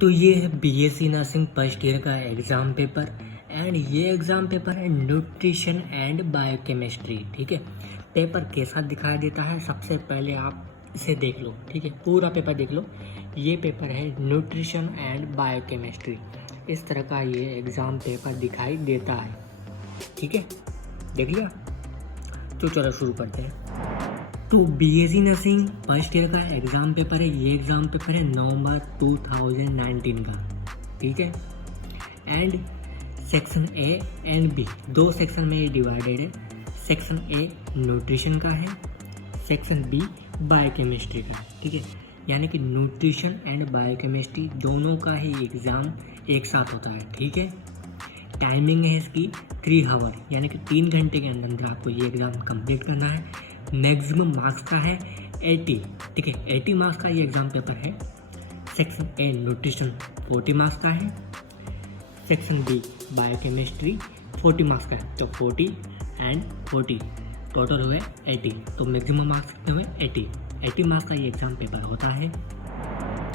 तो ये है बीएससी नर्सिंग फर्स्ट ईयर का एग्ज़ाम पेपर एंड ये एग्ज़ाम पेपर है न्यूट्रिशन एंड बायोकेमिस्ट्री। ठीक है, पेपर कैसा दिखाई देता है सबसे पहले आप इसे देख लो। ठीक है, पूरा पेपर देख लो। ये पेपर है न्यूट्रिशन एंड बायोकेमिस्ट्री। इस तरह का ये एग्ज़ाम पेपर दिखाई देता है। ठीक है, देख लिया। तो चलो शुरू करते हैं। तो बीएससी नर्सिंग फर्स्ट ईयर का एग्ज़ाम पेपर है। ये एग्ज़ाम पेपर है नवंबर 2019 का। ठीक है, and section A and B दो सेक्शन में डिवाइडेड है। सेक्शन ए न्यूट्रिशन का है, सेक्शन बी बायोकेमिस्ट्री का है। ठीक है, यानी कि न्यूट्रिशन एंड बायोकेमिस्ट्री दोनों का ही एग्ज़ाम एक साथ होता है। ठीक है, टाइमिंग है इसकी 3 आवर, यानी कि 3 घंटे के अंदर आपको ये एग्ज़ाम कंप्लीट करना है। मैक्सिमम मार्क्स का है 80। ठीक है, 80 मार्क्स का ये एग्ज़ाम पेपर है। सेक्शन ए न्यूट्रिशन 40 मार्क्स का है, सेक्शन बी बायोकेमिस्ट्री 40 मार्क्स का है। तो 40 एंड 40 टोटल हुए 80। तो मैक्सिमम मार्क्स कितने हुए 80 मार्क्स का ये एग्ज़ाम पेपर होता है।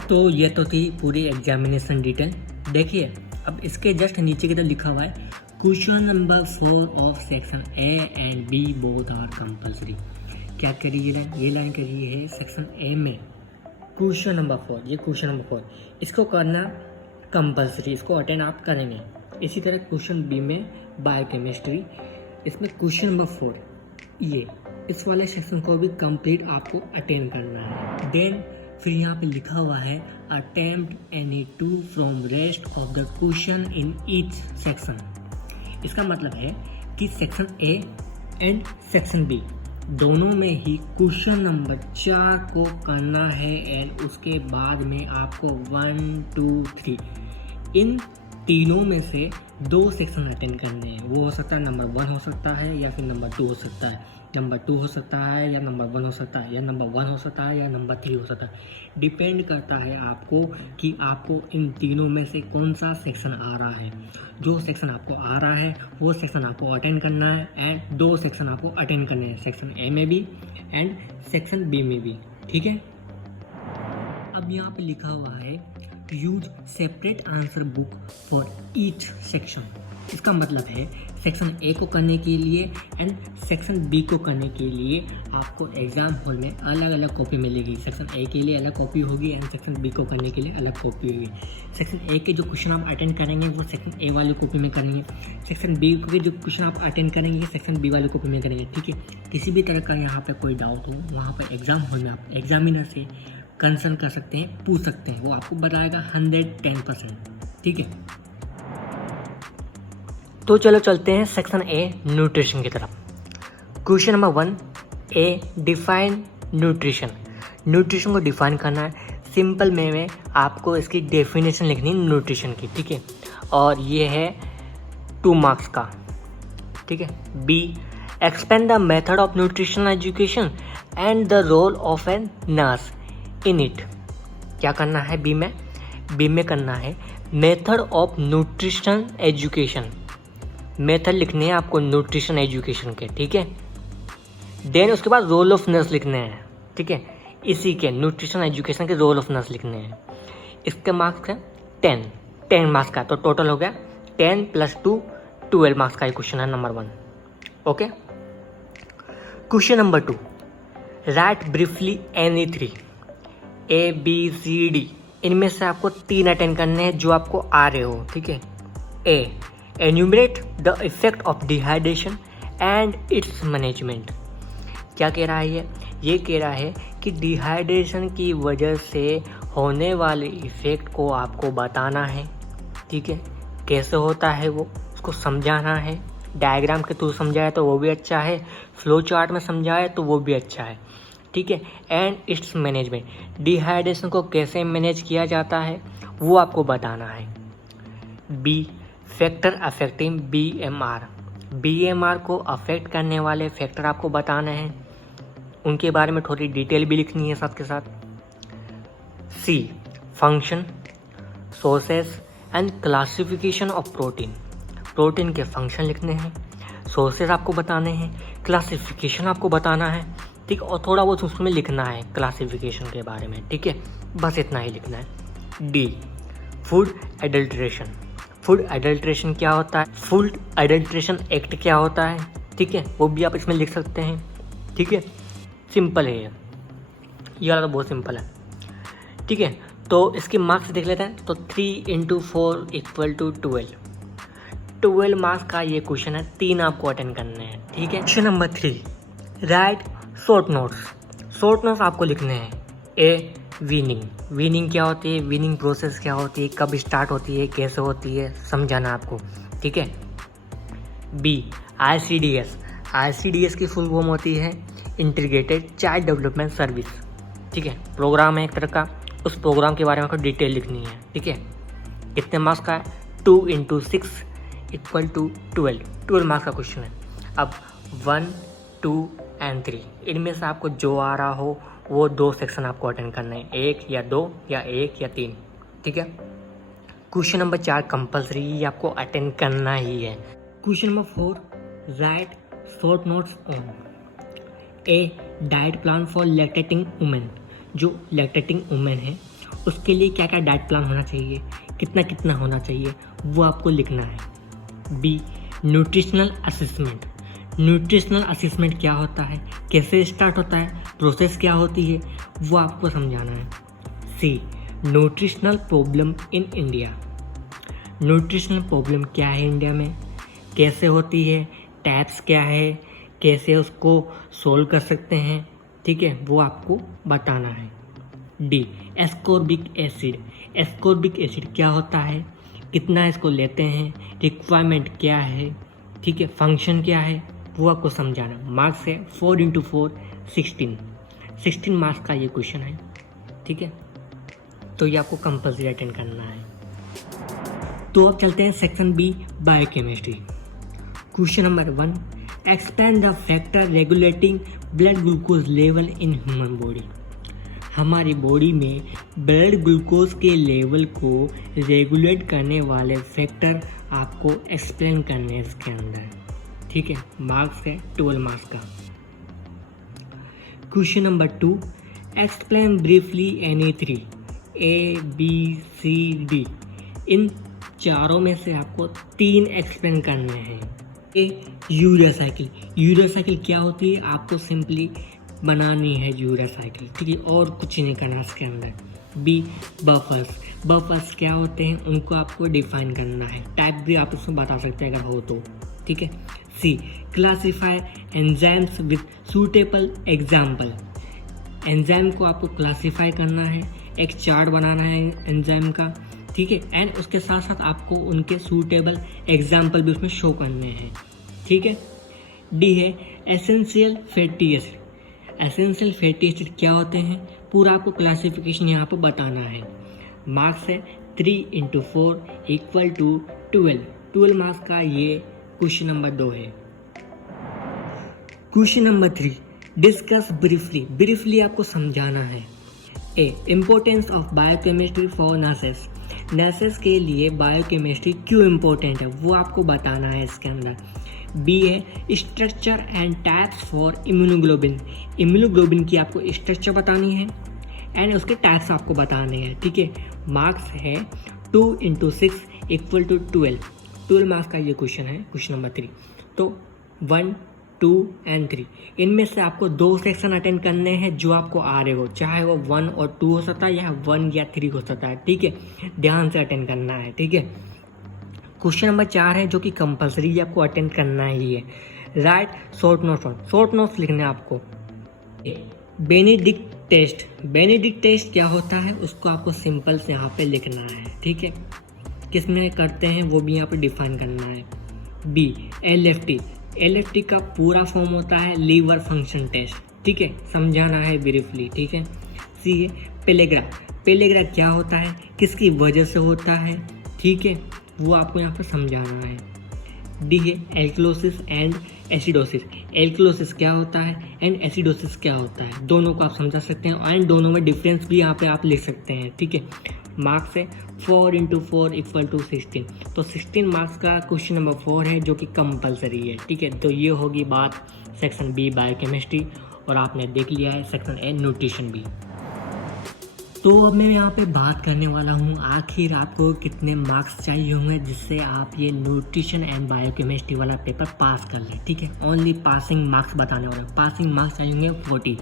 तो ये तो थी पूरी एग्जामिनेशन डिटेल। देखिए, अब इसके जस्ट नीचे की तरफ लिखा हुआ है question number 4 of section A and B both are compulsory. क्या करी ये लाइन करी है सेक्शन ए में क्वेश्चन नंबर 4, ये क्वेश्चन नंबर 4 इसको करना कंपल्सरी, इसको अटेंड आप करेंगे। इसी तरह क्वेश्चन बी में बायोकेमिस्ट्री, इसमें क्वेश्चन नंबर 4 ये इस वाले सेक्शन को भी कंप्लीट आपको अटेंड करना है। देन फिर यहाँ पे लिखा हुआ है attempt any 2 from rest of the question in each section. इसका मतलब है कि section A and section B दोनों में ही क्वेश्चन नंबर 4 को करना है एंड उसके बाद में आपको 1, 2, 3 इन तीनों में से 2 सेक्शन अटेंड करने हैं। वो हो सकता है नंबर 1 हो सकता है या फिर नंबर 2 हो सकता है, नंबर 2 हो सकता है या नंबर 1 हो सकता है, या नंबर 1 हो सकता है या नंबर 3 हो सकता है। डिपेंड करता है आपको कि आपको इन तीनों में से कौन सा सेक्शन आ रहा है। जो सेक्शन आपको आ रहा है वो सेक्शन आपको अटेंड करना है एंड 2 सेक्शन आपको अटेंड करने हैं, सेक्शन ए में भी एंड सेक्शन बी में भी। ठीक है, अब यहाँ पे लिखा हुआ है use separate answer book for each section. इसका मतलब है सेक्शन ए को करने के लिए एंड सेक्शन बी को करने के लिए आपको एग्ज़ाम हॉल में अलग अलग कॉपी मिलेगी। सेक्शन ए के लिए अलग कॉपी होगी एंड सेक्शन बी को करने के लिए अलग कॉपी होगी। सेक्शन ए के जो क्वेश्चन आप अटेंड करेंगे वो सेक्शन ए वाली कॉपी में करेंगे, सेक्शन बी के जो क्वेश्चन आप अटेंड करेंगे सेक्शन बी वाली कॉपी में करेंगे। ठीक है, किसी भी तरह का यहाँ पर कोई डाउट हो वहाँ पर एग्ज़ाम हॉल में आप एग्जामिनर से कंसर्न कर सकते हैं, पूछ सकते हैं, वो आपको बताएगा 110%। ठीक है, तो चलो चलते हैं सेक्शन ए न्यूट्रिशन की तरफ। क्वेश्चन नंबर 1 ए डिफाइन न्यूट्रिशन। न्यूट्रिशन को डिफाइन करना है। सिंपल में आपको इसकी डेफिनेशन लिखनी है न्यूट्रिशन की। ठीक है, और ये है 2 मार्क्स का। ठीक है, B explain the method of nutritional education and the role of an nurse in it. क्या करना है बी में करना है method of nutrition education. Method लिखने हैं आपको न्यूट्रिशन एजुकेशन के। ठीक है, देन उसके बाद रोल ऑफ नर्स लिखने हैं। ठीक है, इसी के न्यूट्रिशन एजुकेशन के रोल ऑफ नर्स लिखने हैं। इसके मार्क्स हैं 10 मार्क्स का, तो टोटल हो गया 10 + 2 12 मार्क्स का ये क्वेश्चन है number 1। Okay, question number 2 right briefly any 3 A, B, C, D इनमें से आपको 3 अटेंड करने हैं जो आपको आ रहे हो। ठीक है, A enumerate the effect of dehydration and its management. क्या कह रहा है ये कह रहा है कि डिहाइड्रेशन की वजह से होने वाले इफेक्ट को आपको बताना है। ठीक है, कैसे होता है वो उसको समझाना है। डायग्राम के थ्रू समझाए तो वो भी अच्छा है, फ्लो चार्ट में समझाए तो वो भी अच्छा है। ठीक है, एंड इट्स मैनेजमेंट, डिहाइड्रेशन को कैसे मैनेज किया जाता है वो आपको बताना है। बी फैक्टर अफेक्टिंग BMR को अफेक्ट करने वाले फैक्टर आपको बताने हैं, उनके बारे में थोड़ी डिटेल भी लिखनी है साथ के साथ। C function, sources and classification of protein के फंक्शन लिखने हैं, सोर्सेस आपको बताने हैं, क्लासिफिकेशन आपको बताना है। ठीक, और थोड़ा बहुत उसमें लिखना है क्लासिफिकेशन के बारे में। ठीक है, बस इतना ही लिखना है। D food adulteration. Food adulteration क्या होता है, फूड एडल्ट्रेशन एक्ट क्या होता है, ठीक है, वो भी आप इसमें लिख सकते हैं, ठीक है। सिंपल है ये वाला तो बहुत सिंपल है, ठीक है। तो इसके मार्क्स देख लेते हैं। तो 3 × 4 = 12। 12 मार्क्स का ये क्वेश्चन है, 3 आपको अटेंड करने हैं, ठीक है। Question number 3, right short notes. Short notes आपको लिखने हैं। ए, वीनिंग क्या होती है, वीनिंग प्रोसेस क्या होती है, कब स्टार्ट होती है, कैसे होती है, समझाना आपको, ठीक है। बी, ICDS की फुल फॉर्म होती है इंटीग्रेटेड चाइल्ड डेवलपमेंट सर्विस, ठीक है। प्रोग्राम है एक तरह का, उस प्रोग्राम के बारे में आपको डिटेल लिखनी है, ठीक है। कितने मार्क्स का है, 2 × 6 = 12 मार्क्स का क्वेश्चन है। अब 1, 2 और 3 इनमें से आपको जो आ रहा हो वो 2 सेक्शन आपको अटेंड करने हैं, 1 या 2 या 1 या 3, ठीक है। क्वेश्चन नंबर 4 कंपल्सरी आपको अटेंड करना ही है। Question number 4, right short notes on A diet plan for lactating women. जो लैक्टेटिंग वुमेन है उसके लिए क्या क्या डाइट प्लान होना चाहिए, कितना कितना होना चाहिए, वो आपको लिखना है। B, nutritional assessment. Nutritional assessment क्या होता है, कैसे स्टार्ट होता है, प्रोसेस क्या होती है, वो आपको समझाना है। C, nutritional problem in India. Nutritional problem क्या है इंडिया में, कैसे होती है, टाइप्स क्या है, कैसे उसको सोल्व कर सकते हैं, ठीक है, वो आपको बताना है। D, ascorbic acid. Ascorbic acid क्या होता है, कितना इसको लेते हैं, रिक्वायरमेंट क्या है, ठीक है, फंक्शन क्या है, वो आपको समझाना। मार्क्स है 4 × 4 16 मार्क्स का ये क्वेश्चन है, ठीक है। तो ये आपको कंपल्सरी अटेंड करना है। तो अब चलते हैं section B, biochemistry. Question number 1, explain the factor regulating blood glucose level in human body. हमारी बॉडी में ब्लड ग्लूकोज के लेवल को रेगुलेट करने वाले फैक्टर आपको एक्सप्लेन करने हैं इसके अंदर, ठीक है। मार्क्स है 12 मार्क्स का। Question number 2, explain briefly any 3 A, B, C, D। इन चारों में से आपको 3 एक्सप्लेन करने हैं। ए, यूरिया साइकिल। यूरिया साइकिल क्या होती है, आपको सिंपली बनानी है यूरिया साइकिल, ठीक है, और कुछ नहीं करना इसके अंदर। B, buffers. बफर्स क्या होते हैं, उनको आपको डिफाइन करना है, टाइप भी आप उसमें बता सकते हैं अगर हो तो, ठीक है। C, classify enzymes with suitable example. Enzyme को आपको क्लासीफाई करना है, एक चार्ट बनाना है एंजाइम का, ठीक है, एंड उसके साथ साथ आपको उनके सूटेबल एग्जाम्पल भी उसमें शो करने हैं, ठीक है। डी है essential fatty acid. Essential fatty acid क्या होते हैं, पूरा आपको क्लासिफिकेशन यहाँ पर बताना है। मार्क्स है 3 × 4 = 12 मार्क्स का ये क्वेश्चन नंबर 2 है। क्वेश्चन नंबर 3, डिस्कस ब्रीफली आपको समझाना है। A, importance of biochemistry for nurses. Nurses के लिए बायोकेमिस्ट्री क्यों इम्पोर्टेंट है वो आपको बताना है इसके अंदर। बी है structure and types for immunoglobulin. Immunoglobulin की आपको स्ट्रक्चर बतानी है एंड उसके टाइप्स आपको बताने हैं, ठीक है। मार्क्स है 2 × 6 = 12 मार्क्स का ये क्वेश्चन है, क्वेश्चन नंबर 3। तो 1, 2 और 3 इनमें से आपको 2 सेक्शन अटेंड करने हैं जो आपको आ रहे हो, चाहे वो 1 और 2 हो सकता है या 1 या 3 हो सकता है, ठीक है, ध्यान से अटेंड करना है, ठीक है। क्वेश्चन नंबर 4 है जो कि कंपलसरी आपको अटेंड करना ही है। राइट शॉर्ट नोट्स लिखने आपको। Benedict test. बेनेडिक्ट टेस्ट क्या होता है उसको आपको सिंपल से यहाँ पे लिखना है, ठीक है, किस में करते हैं वो भी यहाँ पे डिफाइन करना है। बी, LFT का पूरा फॉर्म होता है लीवर फंक्शन टेस्ट, ठीक है, समझाना है ब्रीफली, ठीक है। सी है पेलेग्रा क्या होता है, किसकी वजह से होता है, ठीक है, वो आपको यहाँ पर समझाना है। डी है एल्कलोसिस एंड एसिडोसिस। एल्कलोसिस क्या होता है एंड एसिडोसिस क्या होता है, दोनों को आप समझा सकते हैं एंड दोनों में डिफरेंस भी यहाँ पे आप लिख सकते हैं, ठीक है। मार्क्स है 4 × 4 = 16। तो 16 मार्क्स का क्वेश्चन नंबर 4 है जो कि कंपलसरी है, ठीक है। तो ये होगी बात सेक्शन बी बायोकेमिस्ट्री और आपने देख लिया है सेक्शन ए न्यूट्रिशन भी। तो अब मैं यहाँ पे बात करने वाला हूँ आखिर आपको कितने मार्क्स चाहिए होंगे जिससे आप ये न्यूट्रिशन एंड बायोकेमिस्ट्री वाला पेपर पास कर लें। ठीक है, ओनली पासिंग मार्क्स बताने वाला हूँ। पासिंग मार्क्स चाहिए होंगे 40।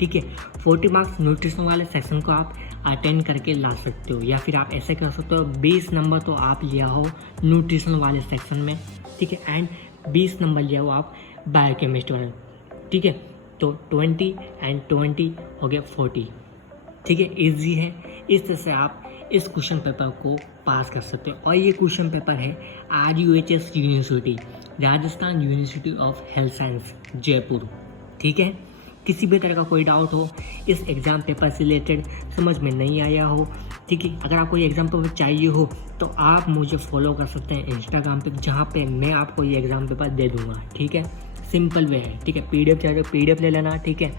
ठीक है, 40 मार्क्स न्यूट्रिशन वाले सेक्शन को आप अटेंड करके ला सकते हो, या फिर आप ऐसे कर सकते हो 20 नंबर तो आप लिया हो न्यूट्रिशन वाले सेक्शन में। ठीक है, एंड 20 नंबर लिया हो आप बायोकेमिस्ट्री वाले। ठीक है, तो 20 एंड 20 हो गया 40। ठीक है, ईजी है। इस तरह से आप इस क्वेश्चन पेपर को पास कर सकते हो। और ये क्वेश्चन पेपर है RUHS university, Rajasthan university of health science, Jaipur. ठीक है, किसी भी तरह का कोई डाउट हो इस एग्ज़ाम पेपर से रिलेटेड, समझ में नहीं आया हो, ठीक है, अगर आपको ये एग्ज़ाम पेपर चाहिए हो तो आप मुझे फॉलो कर सकते हैं इंस्टाग्राम पे, जहाँ पे मैं आपको ये एग्ज़ाम पेपर दे दूँगा। ठीक है, सिंपल वे है। ठीक है, PDF चाहिए तो PDF ले लेना। ठीक है,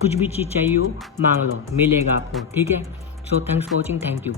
कुछ भी चीज़ चाहिए हो मांग लो, मिलेगा आपको। ठीक है, so thanks for watching, thank you.